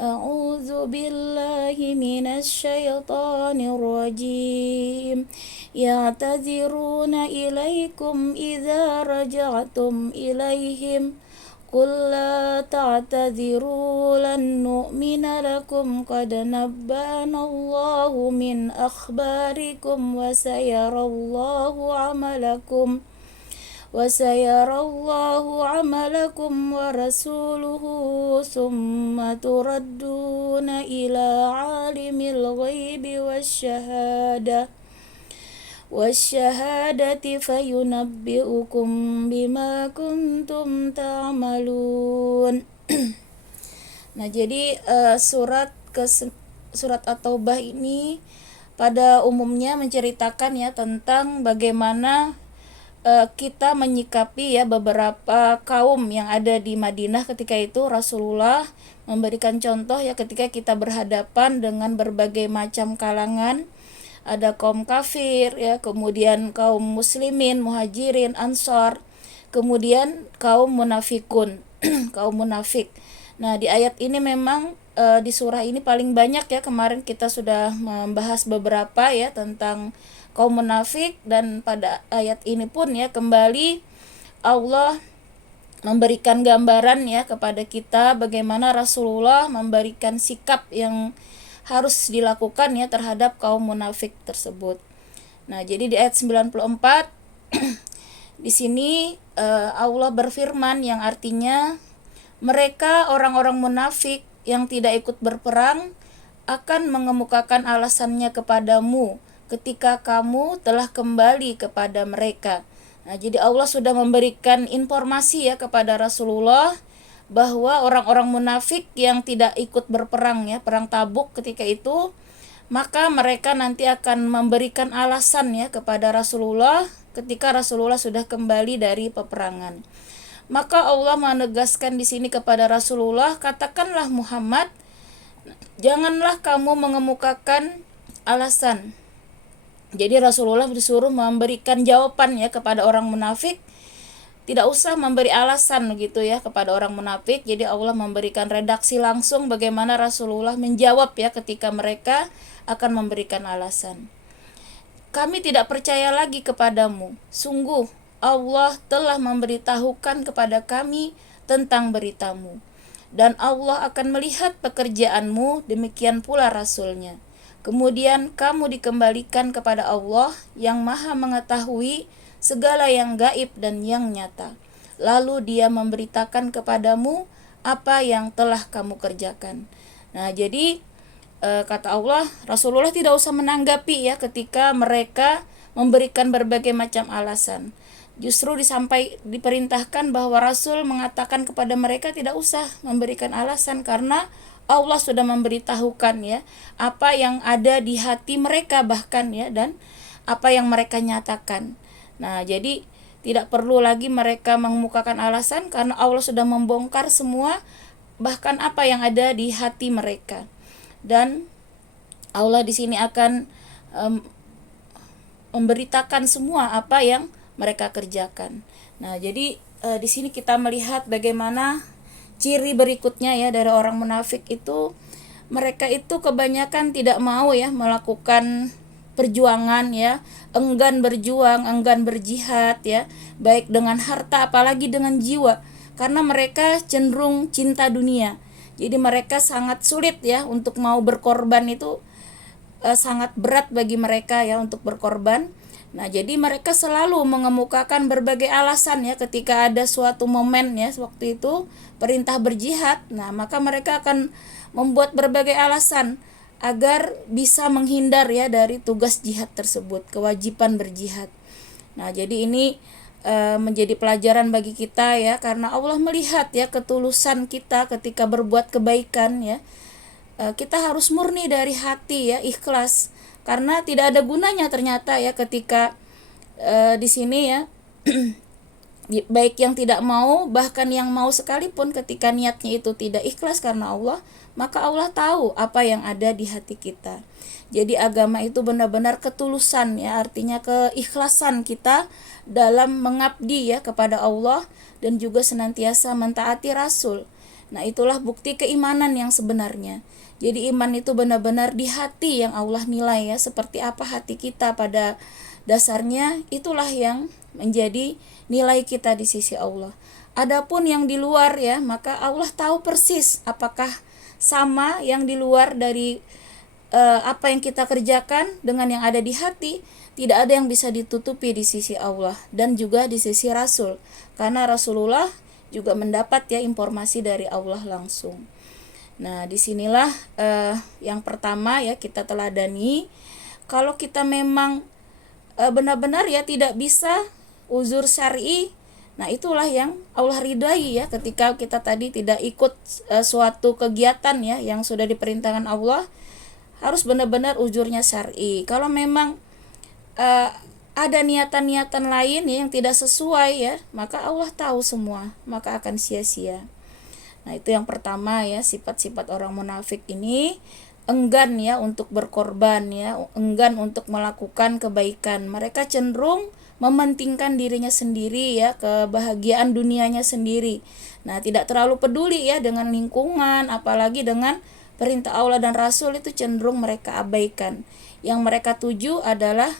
أعوذ بالله من الشيطان الرجيم يعتذرون إليكم إذا رجعتم إليهم قل لا تعتذروا لن نؤمن لكم قد نبأنا الله من أخباركم وسيرى الله عملكم ورسوله ثم تردون إلى عالم الغيب والشهادة فينبئكم بما كنتم تعملون. Nah, jadi surat At-Taubah ini pada umumnya menceritakan ya tentang bagaimana kita menyikapi ya beberapa kaum yang ada di Madinah ketika itu. Rasulullah memberikan contoh ya ketika kita berhadapan dengan berbagai macam kalangan, ada kaum kafir ya, kemudian kaum muslimin, muhajirin, ansar, kemudian kaum munafikun, kaum munafik. Nah, di ayat ini memang di surah ini paling banyak ya, kemarin kita sudah membahas beberapa ya tentang kaum munafik, dan pada ayat ini pun ya kembali Allah memberikan gambaran ya kepada kita bagaimana Rasulullah memberikan sikap yang harus dilakukan ya terhadap kaum munafik tersebut. Nah, jadi di ayat 94 di sini Allah berfirman yang artinya mereka orang-orang munafik yang tidak ikut berperang akan mengemukakan alasannya kepadamu ketika kamu telah kembali kepada mereka. Nah, jadi Allah sudah memberikan informasi ya kepada Rasulullah bahwa orang-orang munafik yang tidak ikut berperang ya, perang Tabuk ketika itu, maka mereka nanti akan memberikan alasan ya kepada Rasulullah ketika Rasulullah sudah kembali dari peperangan. Maka Allah menegaskan di sini kepada Rasulullah, katakanlah Muhammad, janganlah kamu mengemukakan alasan. Jadi Rasulullah disuruh memberikan jawaban ya kepada orang munafik, tidak usah memberi alasan gitu ya kepada orang munafik. Jadi Allah memberikan redaksi langsung bagaimana Rasulullah menjawab ya ketika mereka akan memberikan alasan. Kami tidak percaya lagi kepadamu. Sungguh Allah telah memberitahukan kepada kami tentang beritamu, dan Allah akan melihat pekerjaanmu, demikian pula Rasulnya. Kemudian kamu dikembalikan kepada Allah yang Maha mengetahui segala yang gaib dan yang nyata. Lalu Dia memberitakan kepadamu apa yang telah kamu kerjakan. Nah, jadi kata Allah, Rasulullah tidak usah menanggapi ya ketika mereka memberikan berbagai macam alasan. Justru diperintahkan bahwa Rasul mengatakan kepada mereka tidak usah memberikan alasan, karena Allah sudah memberitahukan ya apa yang ada di hati mereka bahkan ya, dan apa yang mereka nyatakan. Nah, jadi tidak perlu lagi mereka mengemukakan alasan karena Allah sudah membongkar semua bahkan apa yang ada di hati mereka. Dan Allah di sini akan memberitakan semua apa yang mereka kerjakan. Nah, jadi di sini kita melihat bagaimana ciri berikutnya ya dari orang munafik itu, mereka itu kebanyakan tidak mau ya melakukan perjuangan ya, enggan berjuang, enggan berjihad ya, baik dengan harta apalagi dengan jiwa, karena mereka cenderung cinta dunia. Jadi mereka sangat sulit ya untuk mau berkorban, itu sangat berat bagi mereka ya untuk berkorban. Nah, jadi mereka selalu mengemukakan berbagai alasan ya ketika ada suatu momen ya, waktu itu perintah berjihad. Nah, maka mereka akan membuat berbagai alasan agar bisa menghindar ya dari tugas jihad tersebut, kewajiban berjihad. Nah, jadi ini menjadi pelajaran bagi kita ya, karena Allah melihat ya ketulusan kita ketika berbuat kebaikan ya. Kita harus murni dari hati ya, ikhlas. Karena tidak ada gunanya ternyata ya ketika di sini ya baik yang tidak mau bahkan yang mau sekalipun, ketika niatnya itu tidak ikhlas karena Allah, maka Allah tahu apa yang ada di hati kita. Jadi agama itu benar-benar ketulusan ya, artinya keikhlasan kita dalam mengabdi ya kepada Allah dan juga senantiasa mentaati Rasul. Nah, itulah bukti keimanan yang sebenarnya. Jadi iman itu benar-benar di hati yang Allah nilai ya, seperti apa hati kita pada dasarnya, itulah yang menjadi nilai kita di sisi Allah. Adapun yang di luar ya, maka Allah tahu persis apakah sama yang di luar dari apa yang kita kerjakan dengan yang ada di hati. Tidak ada yang bisa ditutupi di sisi Allah dan juga di sisi Rasul, karena Rasulullah juga mendapat ya informasi dari Allah langsung. Nah, disinilah yang pertama ya kita teladani. Kalau kita memang benar-benar ya tidak bisa uzur syar'i, nah itulah yang Allah ridai ya, ketika kita tadi tidak ikut suatu kegiatan ya yang sudah diperintahkan Allah, harus benar-benar uzurnya syar'i. Kalau memang ada niatan-niatan lain ya yang tidak sesuai ya, maka Allah tahu semua, maka akan sia-sia. Nah, itu yang pertama ya, sifat-sifat orang munafik ini enggan ya untuk berkorban ya, enggan untuk melakukan kebaikan. Mereka cenderung mementingkan dirinya sendiri ya, kebahagiaan dunianya sendiri. Nah, tidak terlalu peduli ya dengan lingkungan, apalagi dengan perintah Allah dan Rasul, itu cenderung mereka abaikan. Yang mereka tuju adalah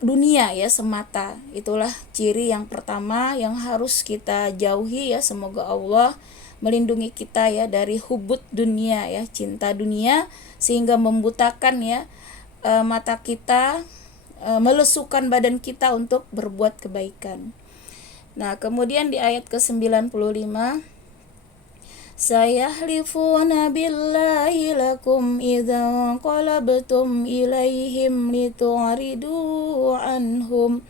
dunia ya semata. Itulah ciri yang pertama yang harus kita jauhi ya. Semoga Allah melindungi kita ya dari hubut dunia ya, cinta dunia, sehingga membutakan ya mata kita, melesukan badan kita untuk berbuat kebaikan. Nah, kemudian di ayat ke-95, sayahlifuna billahi lakum idza qalabtum ilaihim litu'ridu anhum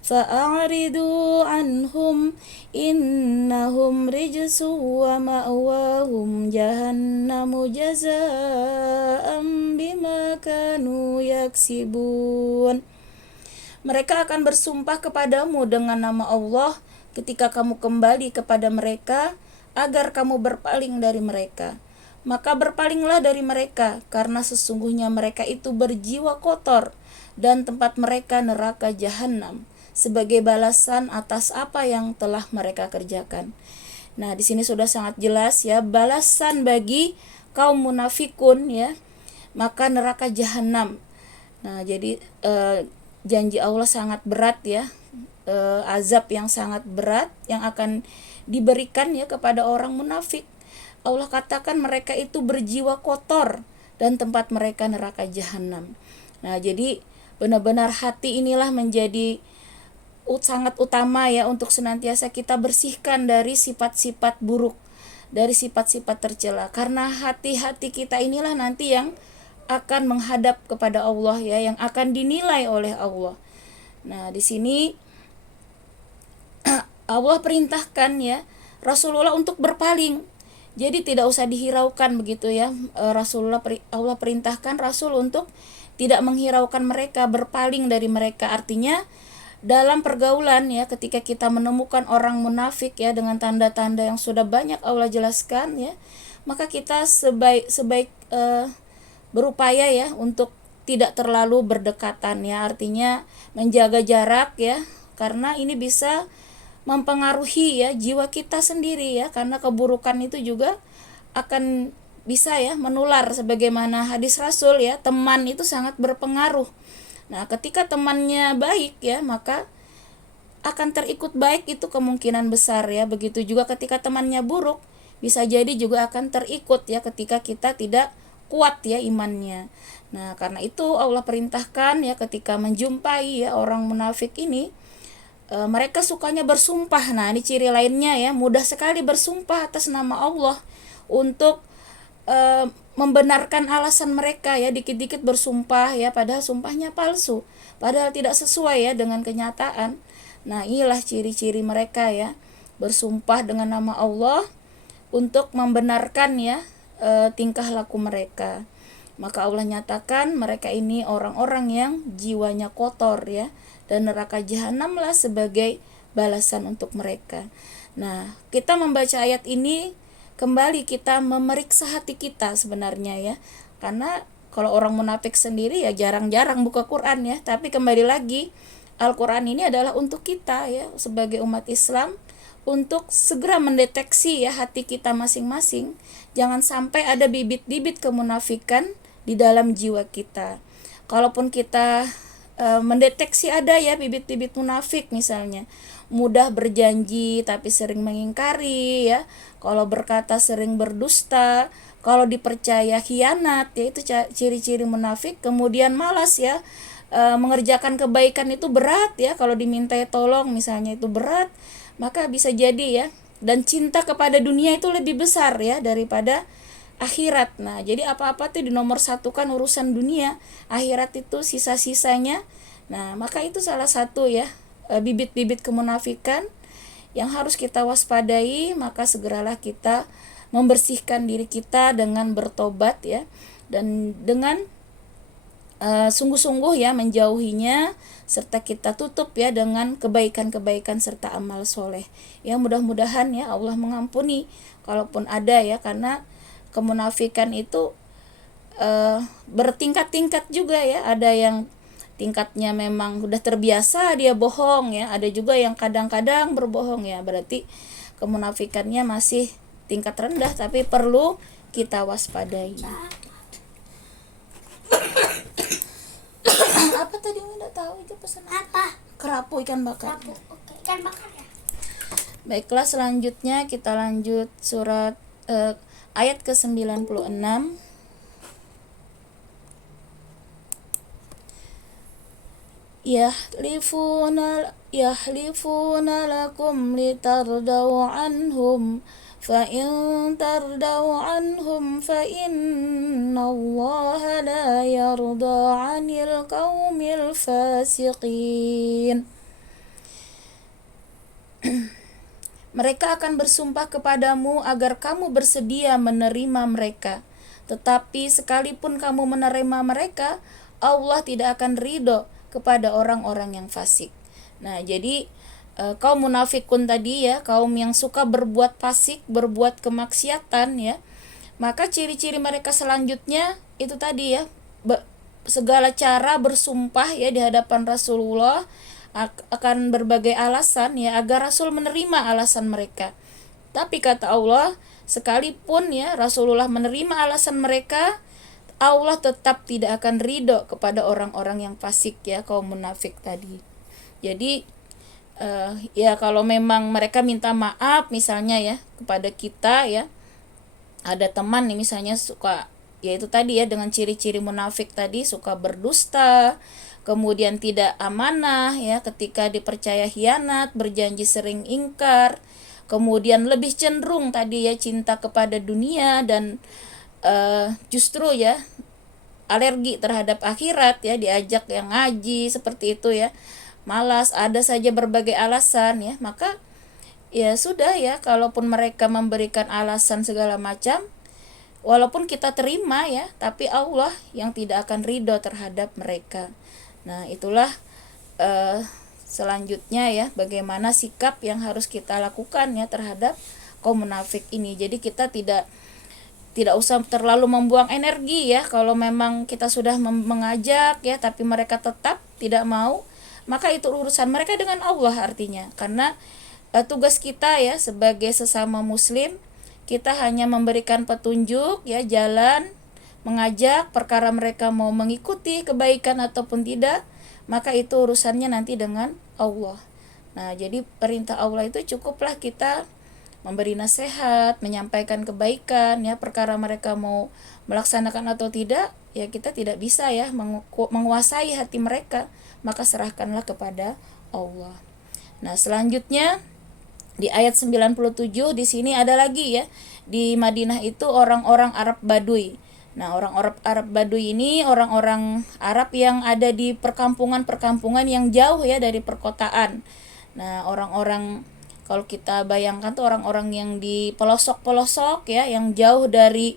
fa'aridu anhum innahum rijsu wa ma'wahum jahannamu jazaa'an bima kanu yaksibun. Mereka akan bersumpah kepadamu dengan nama Allah ketika kamu kembali kepada mereka, agar kamu berpaling dari mereka. Maka berpalinglah dari mereka, karena sesungguhnya mereka itu berjiwa kotor, dan tempat mereka neraka jahanam, sebagai balasan atas apa yang telah mereka kerjakan. Nah, di sini sudah sangat jelas ya, balasan bagi kaum munafikun ya, maka neraka jahanam. Nah, jadi janji Allah sangat berat ya, azab yang sangat berat yang akan diberikan ya kepada orang munafik. Allah katakan mereka itu berjiwa kotor dan tempat mereka neraka jahanam. Nah, jadi benar-benar hati inilah menjadi sangat utama ya untuk senantiasa kita bersihkan dari sifat-sifat buruk, dari sifat-sifat tercela, karena hati-hati kita inilah nanti yang akan menghadap kepada Allah ya, yang akan dinilai oleh Allah. Nah, di sini Allah perintahkan ya Rasulullah untuk berpaling. Jadi tidak usah dihiraukan begitu ya. Allah perintahkan Rasul untuk tidak menghiraukan mereka, berpaling dari mereka. Artinya dalam pergaulan ya, ketika kita menemukan orang munafik ya dengan tanda-tanda yang sudah banyak Allah jelaskan ya, maka kita sebaik berupaya ya untuk tidak terlalu berdekatan ya. Artinya menjaga jarak ya, karena ini bisa mempengaruhi ya jiwa kita sendiri ya, karena keburukan itu juga akan bisa ya menular, sebagaimana hadis Rasul ya, teman itu sangat berpengaruh. Nah, ketika temannya baik ya, maka akan terikut baik itu kemungkinan besar ya. Begitu juga ketika temannya buruk, bisa jadi juga akan terikut ya ketika kita tidak kuat ya imannya. Nah, karena itu Allah perintahkan ya ketika menjumpai ya orang munafik ini, mereka sukanya bersumpah. Nah, ini ciri lainnya ya, mudah sekali bersumpah atas nama Allah untuk membenarkan alasan mereka ya, dikit-dikit bersumpah ya, padahal sumpahnya palsu, padahal tidak sesuai ya dengan kenyataan. Nah, inilah ciri-ciri mereka ya, bersumpah dengan nama Allah untuk membenarkan ya tingkah laku mereka. Maka Allah nyatakan mereka ini orang-orang yang jiwanya kotor ya, dan neraka jahanamlah sebagai balasan untuk mereka. Nah, kita membaca ayat ini kembali kita memeriksa hati kita sebenarnya ya. Karena kalau orang munafik sendiri ya jarang-jarang buka Quran ya, tapi kembali lagi Al-Quran ini adalah untuk kita ya sebagai umat Islam, untuk segera mendeteksi ya hati kita masing-masing, jangan sampai ada bibit-bibit kemunafikan di dalam jiwa kita. Kalaupun kita mendeteksi ada ya bibit-bibit munafik, misalnya mudah berjanji tapi sering mengingkari ya, kalau berkata sering berdusta, kalau dipercaya khianat, ya itu ciri-ciri munafik. Kemudian malas ya, mengerjakan kebaikan itu berat ya, kalau dimintai tolong misalnya itu berat, maka bisa jadi ya. Dan cinta kepada dunia itu lebih besar ya daripada akhirat. Nah, jadi apa-apa tuh dinomor satukan urusan dunia, akhirat itu sisa-sisanya. Nah, maka itu salah satu ya bibit-bibit kemunafikan yang harus kita waspadai. Maka segeralah kita membersihkan diri kita dengan bertobat ya, dan dengan sungguh-sungguh ya menjauhinya, serta kita tutup ya dengan kebaikan-kebaikan serta amal soleh. Ya mudah-mudahan ya Allah mengampuni kalaupun ada ya, karena kemunafikan itu bertingkat-tingkat juga ya. Ada yang tingkatnya memang udah terbiasa dia bohong ya, ada juga yang kadang-kadang berbohong ya, berarti kemunafikannya masih tingkat rendah tapi perlu kita waspadai. Apa tadi Nggak tahu itu pesan apa? Kerapu ikan bakar. Kerapu, oke. Ikan bakar ya. Baiklah, selanjutnya kita lanjut surat ayat ke-96. Yahlifuna lakum litardau anhum فَإِن تَرْضَوْا عَنْهُمْ فَإِنَّ اللَّهَ لَا يَرْضَى عَنِ الْقَوْمِ الْفَاسِقِينَ. Mereka akan bersumpah kepadamu agar kamu bersedia menerima mereka. Tetapi sekalipun kamu menerima mereka, Allah tidak akan ridho kepada orang-orang yang fasik. Nah, jadi kaum munafikun tadi ya, kaum yang suka berbuat fasik, berbuat kemaksiatan ya, maka ciri-ciri mereka selanjutnya itu tadi ya, segala cara bersumpah ya di hadapan Rasulullah akan berbagai alasan ya agar Rasul menerima alasan mereka. Tapi kata Allah, sekalipun ya Rasulullah menerima alasan mereka, Allah tetap tidak akan ridho kepada orang-orang yang fasik ya, kaum munafik tadi. Jadi ya kalau memang mereka minta maaf misalnya ya kepada kita ya, ada teman nih misalnya suka ya itu tadi ya dengan ciri-ciri munafik tadi, suka berdusta, kemudian tidak amanah ya, ketika dipercaya khianat, berjanji sering ingkar, kemudian lebih cenderung tadi ya cinta kepada dunia, dan justru ya alergi terhadap akhirat ya, diajak yang ngaji seperti itu ya malas, ada saja berbagai alasan ya. Maka ya sudah ya, kalaupun mereka memberikan alasan segala macam, walaupun kita terima ya, tapi Allah yang tidak akan ridho terhadap mereka. Nah itulah selanjutnya ya, bagaimana sikap yang harus kita lakukan ya terhadap kaum munafik ini. Jadi kita tidak usah terlalu membuang energi ya, kalau memang kita sudah mengajak ya tapi mereka tetap tidak mau, maka itu urusan mereka dengan Allah artinya. Karena tugas kita ya sebagai sesama muslim, kita hanya memberikan petunjuk ya, jalan, mengajak, perkara mereka mau mengikuti kebaikan ataupun tidak, maka itu urusannya nanti dengan Allah. Nah jadi perintah Allah itu cukuplah kita memberi nasihat, menyampaikan kebaikan ya, perkara mereka mau melaksanakan atau tidak ya kita tidak bisa ya menguasai hati mereka, maka serahkanlah kepada Allah. Nah selanjutnya di ayat 97 di sini ada lagi ya, di Madinah itu orang-orang Arab Baduy. Nah orang-orang Arab Baduy ini orang-orang Arab yang ada di perkampungan-perkampungan yang jauh ya dari perkotaan. Nah orang-orang, kalau kita bayangkan tuh orang-orang yang di pelosok-pelosok ya, yang jauh dari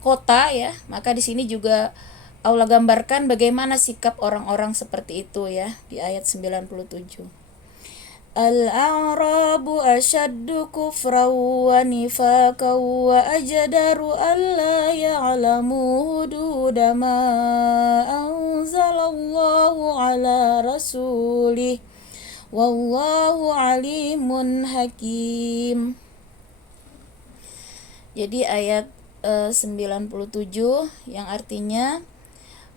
kota ya, maka di sini juga Allah gambarkan bagaimana sikap orang-orang seperti itu ya di ayat 97. Al-a'rabu asyaddu kufran wa nifaqan wa ajdaru alla ya'lamu hududa ma anzalallahu ala rasulih wallahu alimun hakim. Jadi ayat 97 yang artinya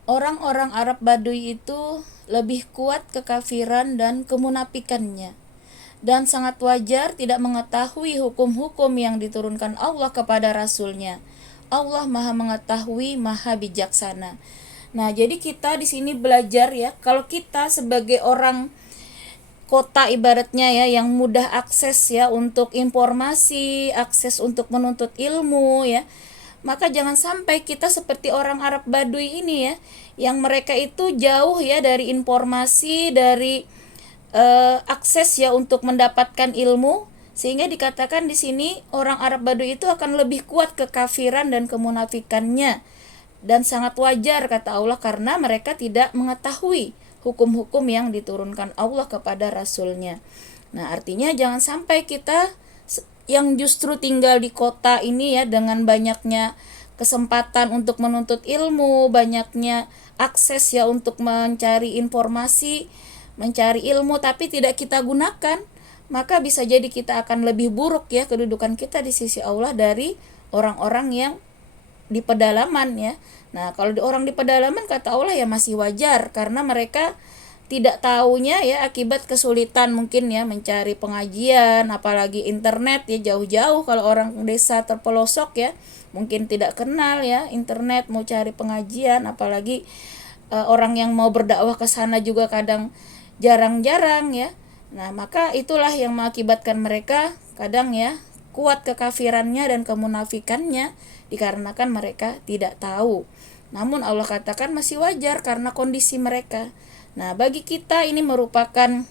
orang-orang Arab Baduy itu lebih kuat kekafiran dan kemunafikannya, dan sangat wajar tidak mengetahui hukum-hukum yang diturunkan Allah kepada Rasul-Nya. Allah Maha Mengetahui, Maha Bijaksana. Nah, jadi kita di sini belajar ya, kalau kita sebagai orang kota ibaratnya ya, yang mudah akses ya untuk informasi, akses untuk menuntut ilmu ya, maka jangan sampai kita seperti orang Arab Baduy ini ya, yang mereka itu jauh ya dari informasi, dari akses ya untuk mendapatkan ilmu, sehingga dikatakan di sini orang Arab Baduy itu akan lebih kuat kekafiran dan kemunafikannya, dan sangat wajar kata Allah karena mereka tidak mengetahui hukum-hukum yang diturunkan Allah kepada Rasul-Nya. Nah, artinya jangan sampai kita yang justru tinggal di kota ini ya, dengan banyaknya kesempatan untuk menuntut ilmu, banyaknya akses ya untuk mencari informasi, mencari ilmu, tapi tidak kita gunakan, maka bisa jadi kita akan lebih buruk ya kedudukan kita di sisi Allah dari orang-orang yang di pedalaman ya. Nah, kalau orang di pedalaman kata Allah ya masih wajar karena mereka tidak tahunya ya, akibat kesulitan mungkin ya mencari pengajian, apalagi internet ya, jauh-jauh kalau orang desa terpelosok ya mungkin tidak kenal ya internet, mau cari pengajian, apalagi orang yang mau berdakwah ke sana juga kadang jarang-jarang ya. Nah, maka itulah yang mengakibatkan mereka kadang ya kuat kekafirannya dan kemunafikannya dikarenakan mereka tidak tahu. Namun Allah katakan masih wajar karena kondisi mereka. Nah, bagi kita ini merupakan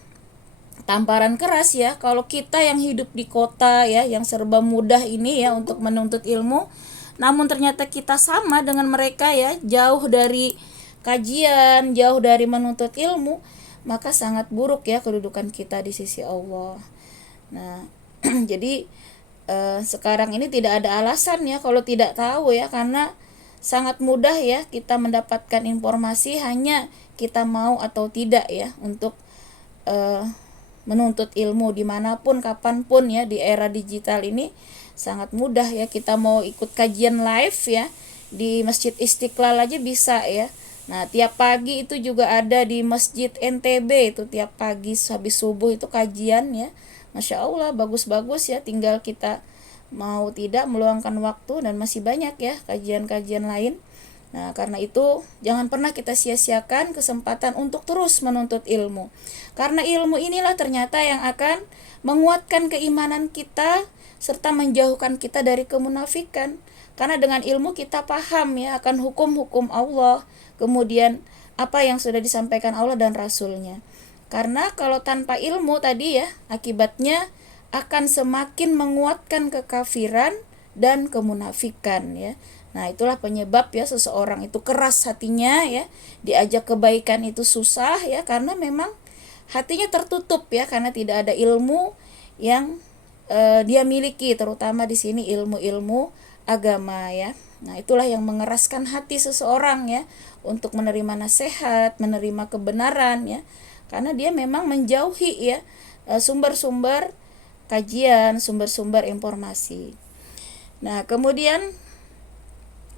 tamparan keras ya, kalau kita yang hidup di kota ya, yang serba mudah ini ya untuk menuntut ilmu, namun ternyata kita sama dengan mereka ya, jauh dari kajian, jauh dari menuntut ilmu, maka sangat buruk ya kedudukan kita di sisi Allah. Nah, jadi sekarang ini tidak ada alasan ya kalau tidak tahu ya, karena sangat mudah ya kita mendapatkan informasi, hanya kita mau atau tidak ya untuk menuntut ilmu dimanapun kapanpun ya. Di era digital ini sangat mudah ya, kita mau ikut kajian live ya di Masjid Istiqlal aja bisa ya. Nah, tiap pagi itu juga ada di Masjid NTB itu, tiap pagi habis subuh itu kajian ya. Masya Allah, bagus-bagus ya, tinggal kita mau tidak meluangkan waktu, dan masih banyak ya kajian-kajian lain. Nah, karena itu jangan pernah kita sia-siakan kesempatan untuk terus menuntut ilmu, karena ilmu inilah ternyata yang akan menguatkan keimanan kita serta menjauhkan kita dari kemunafikan. Karena dengan ilmu kita paham ya akan hukum-hukum Allah, kemudian apa yang sudah disampaikan Allah dan Rasul-Nya. Karena kalau tanpa ilmu tadi ya, akibatnya akan semakin menguatkan kekafiran dan kemunafikan ya. Nah, itulah penyebab ya seseorang itu keras hatinya ya, diajak kebaikan itu susah ya, karena memang hatinya tertutup ya, karena tidak ada ilmu yang dia miliki, terutama di sini ilmu-ilmu agama ya. Nah, itulah yang mengeraskan hati seseorang ya untuk menerima nasihat, menerima kebenaran ya, karena dia memang menjauhi ya sumber-sumber kajian, sumber-sumber informasi. Nah, kemudian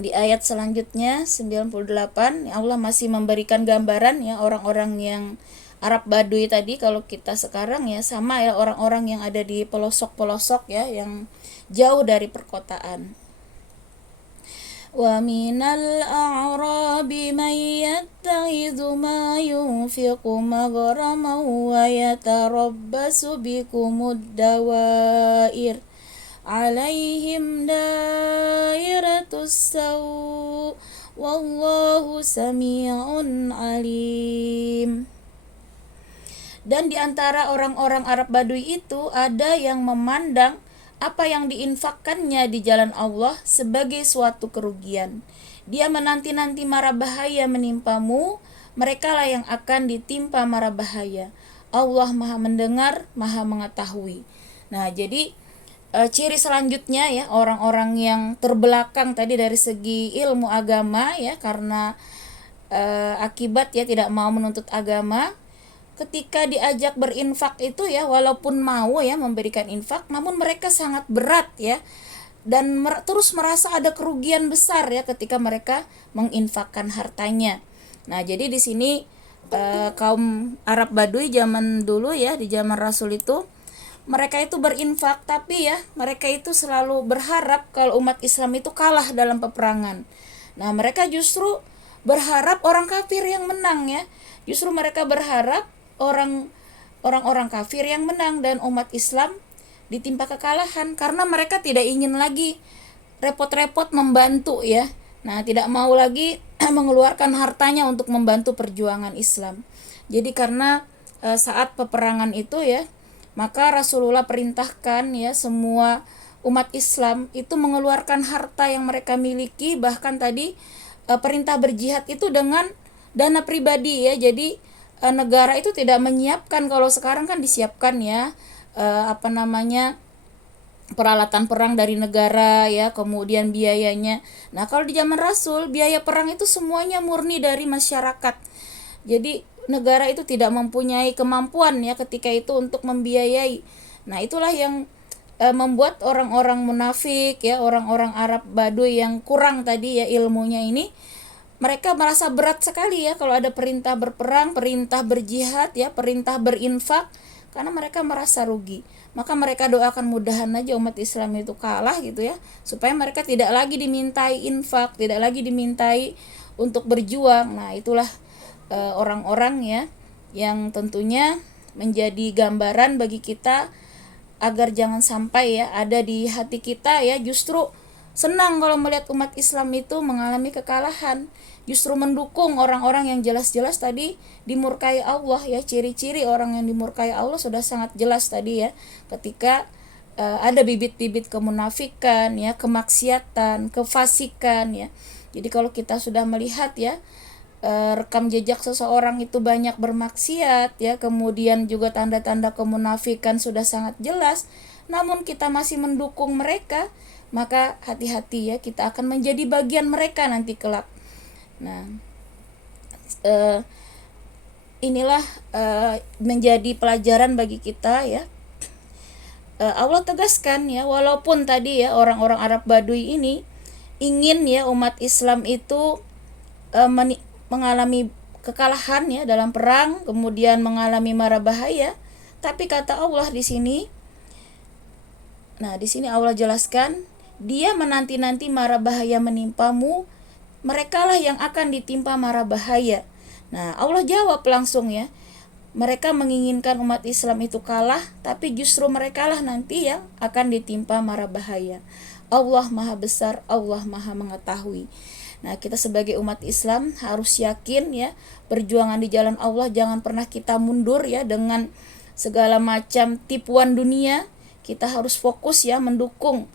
di ayat selanjutnya 98 Allah masih memberikan gambaran ya orang-orang yang Arab Baduy tadi. Kalau kita sekarang ya sama ya, orang-orang yang ada di pelosok-pelosok ya, yang jauh dari perkotaan. Wa minal a'rabi man yattakhidhu ma yunfiqu maghraman wa yatarabbasu bikumud dawair alaihim dairatus saw wallahu sami'un alim. Dan di antara orang-orang Arab Baduy itu ada yang memandang apa yang diinfakkannya di jalan Allah sebagai suatu kerugian. Dia menanti-nanti mara bahaya menimpamu, merekalah yang akan ditimpa mara bahaya. Allah Maha mendengar, Maha mengetahui. Nah, jadi ciri selanjutnya ya orang-orang yang terbelakang tadi dari segi ilmu agama ya, karena akibat ya tidak mau menuntut agama. ketika diajak berinfak itu ya, walaupun mau ya memberikan infak, namun mereka sangat berat ya, dan terus merasa ada kerugian besar ya ketika mereka menginfakkan hartanya. Nah, jadi di sini kaum Arab Baduy zaman dulu ya, di zaman Rasul itu, mereka itu berinfak, tapi ya mereka itu selalu berharap kalau umat Islam itu kalah dalam peperangan. Nah, mereka justru berharap orang kafir yang menang ya. Justru mereka berharap orang-orang kafir yang menang dan umat Islam ditimpa kekalahan, karena mereka tidak ingin lagi repot-repot membantu ya. Nah, tidak mau lagi mengeluarkan hartanya untuk membantu perjuangan Islam. Jadi karena saat peperangan itu ya, maka Rasulullah perintahkan ya semua umat Islam itu mengeluarkan harta yang mereka miliki, bahkan tadi perintah berjihad itu dengan dana pribadi ya. Jadi negara itu tidak menyiapkan, kalau sekarang kan disiapkan ya peralatan perang dari negara ya, kemudian biayanya. Nah, kalau di zaman Rasul, biaya perang itu semuanya murni dari masyarakat. Jadi negara itu tidak mempunyai kemampuan ya ketika itu untuk membiayai. Nah, itulah yang membuat orang-orang munafik ya, orang-orang Arab Baduy yang kurang tadi ya ilmunya ini, mereka merasa berat sekali ya kalau ada perintah berperang, perintah berjihad ya, perintah berinfak, karena mereka merasa rugi. Maka mereka doakan mudahan aja umat Islam itu kalah gitu ya, supaya mereka tidak lagi dimintai infak, tidak lagi dimintai untuk berjuang. Nah, itulah orang-orang ya yang tentunya menjadi gambaran bagi kita agar jangan sampai ya ada di hati kita ya justru senang kalau melihat umat Islam itu mengalami kekalahan, justru mendukung orang-orang yang jelas-jelas tadi dimurkai Allah ya. Ciri-ciri orang yang dimurkai Allah sudah sangat jelas tadi ya, ketika ada bibit-bibit kemunafikan ya, kemaksiatan, kefasikan ya. Jadi kalau kita sudah melihat ya rekam jejak seseorang itu banyak bermaksiat ya, kemudian juga tanda-tanda kemunafikan sudah sangat jelas, namun kita masih mendukung mereka, maka hati-hati ya, kita akan menjadi bagian mereka nanti kelak. Nah, inilah menjadi pelajaran bagi kita ya. Allah tegaskan ya, walaupun tadi ya orang-orang Arab Baduy ini ingin ya umat Islam itu mengalami kekalahan ya dalam perang, kemudian mengalami mara bahaya, tapi kata Allah di sini, nah di sini Allah jelaskan, dia menanti-nanti mara bahaya menimpamu, merekalah yang akan ditimpa mara bahaya. Nah, Allah jawab langsung ya, mereka menginginkan umat Islam itu kalah, tapi justru merekalah nanti yang akan ditimpa mara bahaya. Allah Maha Besar, Allah Maha Mengetahui. Nah, kita sebagai umat Islam harus yakin ya, perjuangan di jalan Allah jangan pernah kita mundur ya dengan segala macam tipuan dunia. Kita harus fokus ya mendukung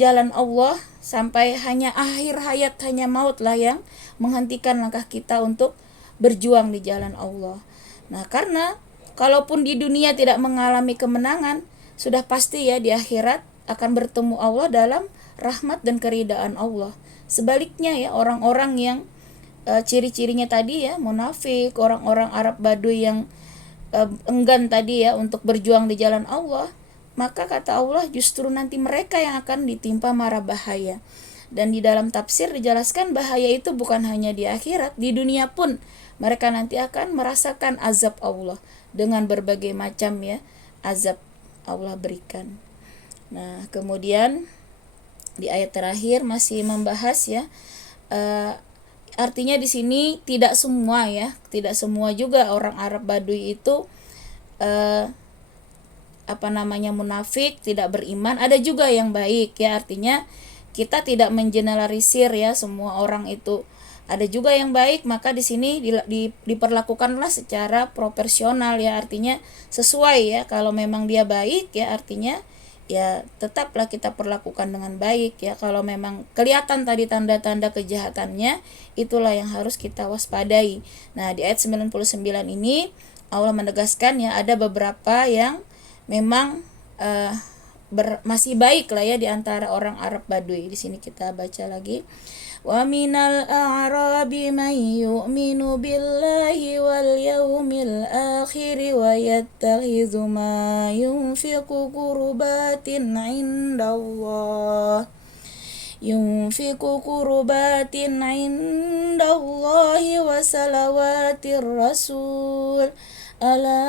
jalan Allah sampai hanya akhir hayat, hanya maut lah yang menghentikan langkah kita untuk berjuang di jalan Allah. Nah, karena kalaupun di dunia tidak mengalami kemenangan, sudah pasti ya di akhirat akan bertemu Allah dalam rahmat dan keridaan Allah. Sebaliknya ya, orang-orang yang ciri-cirinya tadi ya munafik, orang-orang Arab Baduy yang enggan tadi ya untuk berjuang di jalan Allah, maka kata Allah justru nanti mereka yang akan ditimpa mara bahaya. Dan di dalam tafsir dijelaskan bahaya itu bukan hanya di akhirat, di dunia pun mereka nanti akan merasakan azab Allah dengan berbagai macam ya azab Allah berikan. Nah, kemudian di ayat terakhir masih membahas ya, artinya di sini tidak semua juga orang Arab Baduy itu munafik, tidak beriman. Ada juga yang baik ya, artinya kita tidak mengeneralisir ya semua orang itu. Ada juga yang baik, maka di sini diperlakukanlah secara proporsional ya, artinya sesuai ya. Kalau memang dia baik ya, artinya ya tetaplah kita perlakukan dengan baik ya. Kalau memang kelihatan tadi tanda-tanda kejahatannya, itulah yang harus kita waspadai. Nah, di ayat 99 ini Allah menegaskan ya, ada beberapa yang memang masih baik lah ya di antara orang Arab Baduy. Di sini kita baca lagi. Wa minal a'rabi man yu'minu billahi wal yawmil akhir wa yattakhidhu ma yunfiqu qurbatin 'indallah wa salawatir rasul ala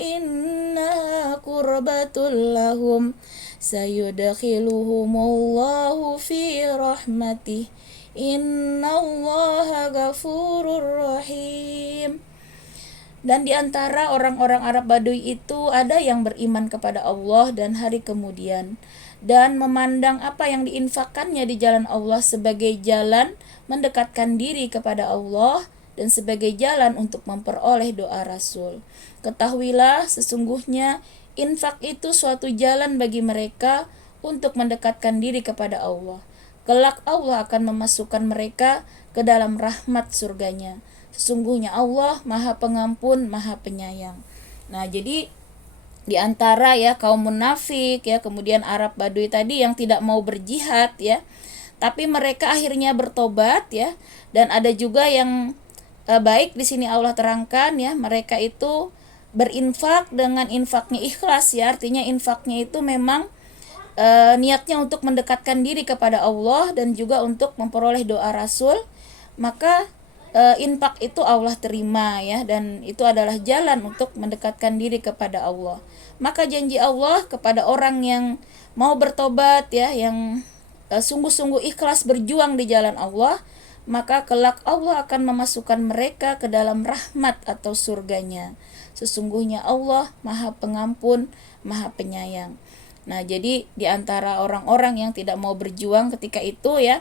innaha qurbatul lahum sayudkhiluhumullahu fi rahmatih innallaha ghafurur rahim. Dan di antara orang-orang Arab Baduy itu ada yang beriman kepada Allah dan hari kemudian, dan memandang apa yang diinfakkannya di jalan Allah sebagai jalan mendekatkan diri kepada Allah dan sebagai jalan untuk memperoleh doa Rasul. Ketahuilah sesungguhnya infak itu suatu jalan bagi mereka untuk mendekatkan diri kepada Allah. Kelak Allah akan memasukkan mereka ke dalam rahmat surganya. Sesungguhnya Allah Maha Pengampun, Maha Penyayang. Nah, jadi di antara ya kaum munafik ya, kemudian Arab Baduy tadi yang tidak mau berjihad ya, tapi mereka akhirnya bertobat ya, dan ada juga yang baik di sini Allah terangkan ya, mereka itu berinfak dengan infaknya ikhlas ya, artinya infaknya itu memang niatnya untuk mendekatkan diri kepada Allah dan juga untuk memperoleh doa Rasul, maka infak itu Allah terima ya, dan itu adalah jalan untuk mendekatkan diri kepada Allah. Maka janji Allah kepada orang yang mau bertobat ya, yang sungguh-sungguh ikhlas berjuang di jalan Allah, maka kelak Allah akan memasukkan mereka ke dalam rahmat atau surganya. Sesungguhnya Allah Maha Pengampun, Maha Penyayang. Nah, jadi di antara orang-orang yang tidak mau berjuang ketika itu ya,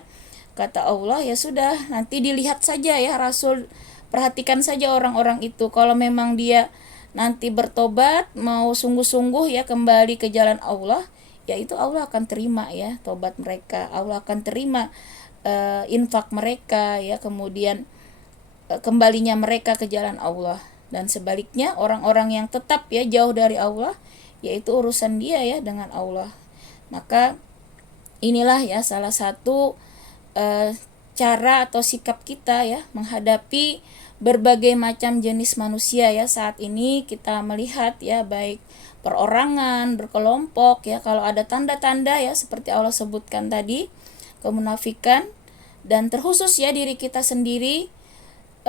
kata Allah, ya sudah, nanti dilihat saja ya Rasul, perhatikan saja orang-orang itu. Kalau memang dia nanti bertobat, mau sungguh-sungguh ya kembali ke jalan Allah, ya itu Allah akan terima ya tobat mereka. Allah akan terima infak mereka ya, kemudian kembalinya mereka ke jalan Allah. Dan sebaliknya orang-orang yang tetap ya jauh dari Allah, yaitu urusan dia ya dengan Allah. Maka inilah ya salah satu cara atau sikap kita ya menghadapi berbagai macam jenis manusia ya. Saat ini kita melihat ya, baik perorangan, berkelompok ya, kalau ada tanda-tanda ya seperti Allah sebutkan tadi, kemunafikan, dan terkhusus ya diri kita sendiri.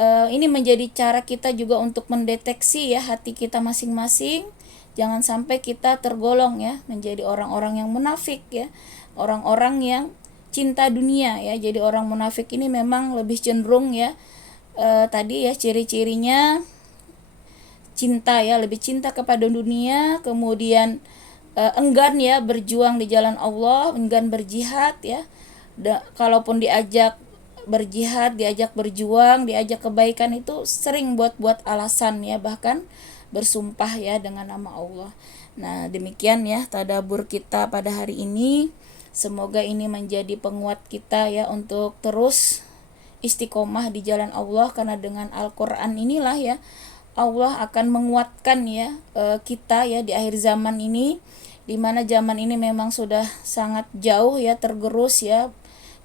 Ini menjadi cara kita juga untuk mendeteksi ya hati kita masing-masing. Jangan sampai kita tergolong ya menjadi orang-orang yang munafik ya, orang-orang yang cinta dunia ya. Jadi orang munafik ini memang lebih cenderung ya, tadi ya ciri-cirinya cinta ya, lebih cinta kepada dunia, kemudian enggan ya berjuang di jalan Allah, enggan berjihad ya. Kalaupun diajak berjihad, diajak berjuang, diajak kebaikan, itu sering buat alasan ya, bahkan bersumpah ya dengan nama Allah. Nah, demikian ya tadabbur kita pada hari ini. Semoga ini menjadi penguat kita ya untuk terus istiqomah di jalan Allah, karena dengan Al-Qur'an inilah ya Allah akan menguatkan ya kita ya di akhir zaman ini, di mana zaman ini memang sudah sangat jauh ya tergerus ya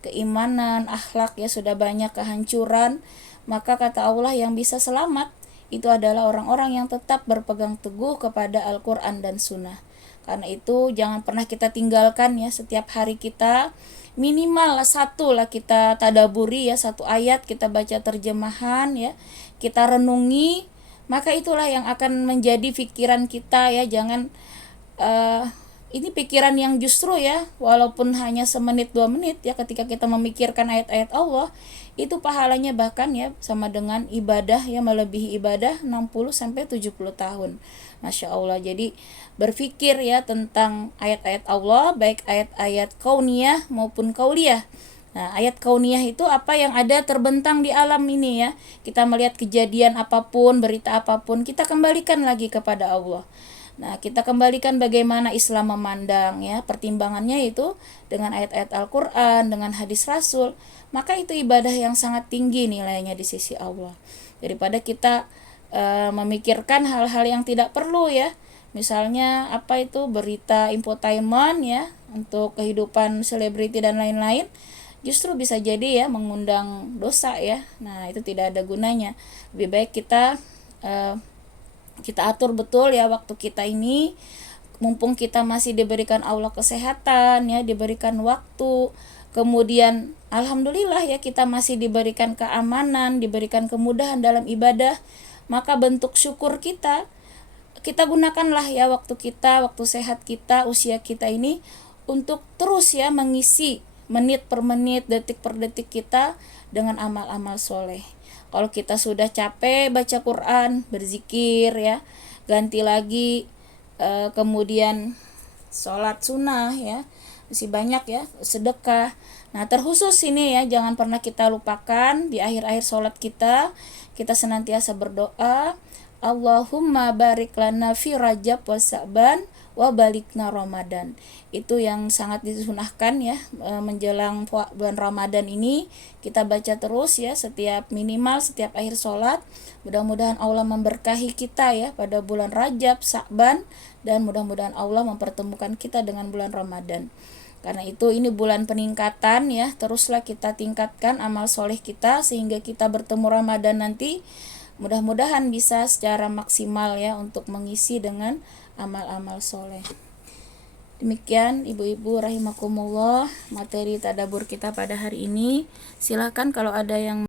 keimanan, akhlak ya, sudah banyak kehancuran. Maka kata Allah, yang bisa selamat itu adalah orang-orang yang tetap berpegang teguh kepada Al-Qur'an dan Sunnah. Karena itu jangan pernah kita tinggalkan ya, setiap hari kita minimal satu lah kita tadaburi ya, satu ayat kita baca terjemahan ya, kita renungi, maka itulah yang akan menjadi pikiran kita ya. Jangan ini pikiran yang justru ya, walaupun hanya semenit 2 menit ya, ketika kita memikirkan ayat-ayat Allah, itu pahalanya bahkan ya sama dengan ibadah ya, melebihi ibadah 60-70 tahun. Masya Allah. Jadi berpikir ya tentang ayat-ayat Allah, baik ayat-ayat kauniyah maupun kauliyah. Nah, ayat kauniyah itu apa yang ada terbentang di alam ini ya. Kita melihat kejadian apapun, berita apapun, kita kembalikan lagi kepada Allah. Nah, kita kembalikan bagaimana Islam memandang ya, pertimbangannya itu dengan ayat-ayat Al-Qur'an, dengan hadis Rasul, maka itu ibadah yang sangat tinggi nilainya di sisi Allah. Daripada kita memikirkan hal-hal yang tidak perlu ya. misalnya apa itu berita infotainment ya untuk kehidupan selebriti dan lain-lain, justru bisa jadi ya mengundang dosa ya. Nah, itu tidak ada gunanya. Lebih baik kita atur betul ya waktu kita ini, mumpung kita masih diberikan Allah kesehatan ya, diberikan waktu, kemudian alhamdulillah ya kita masih diberikan keamanan, diberikan kemudahan dalam ibadah, maka bentuk syukur kita gunakanlah ya waktu kita, waktu sehat kita, usia kita ini untuk terus ya mengisi menit per menit, detik per detik kita dengan amal-amal soleh. Kalau kita sudah capek baca Quran, berzikir ya, ganti lagi kemudian sholat sunnah ya, masih banyak ya, sedekah. Nah, terkhusus ini ya, jangan pernah kita lupakan di akhir-akhir sholat kita senantiasa berdoa, Allahumma barik lana fi Rajab wa Sa'ban wa balikna Ramadan. Itu yang sangat disunahkan ya, menjelang bulan Ramadan ini kita baca terus ya, minimal setiap akhir sholat. Mudah-mudahan Allah memberkahi kita ya pada bulan Rajab, Sa'ban, dan mudah-mudahan Allah mempertemukan kita dengan bulan Ramadan. Karena itu ini bulan peningkatan ya, teruslah kita tingkatkan amal soleh kita sehingga kita bertemu Ramadan nanti mudah-mudahan bisa secara maksimal ya untuk mengisi dengan amal-amal soleh. Demikian ibu-ibu rahimakumullah materi tadabbur kita pada hari ini. Silakan kalau ada yang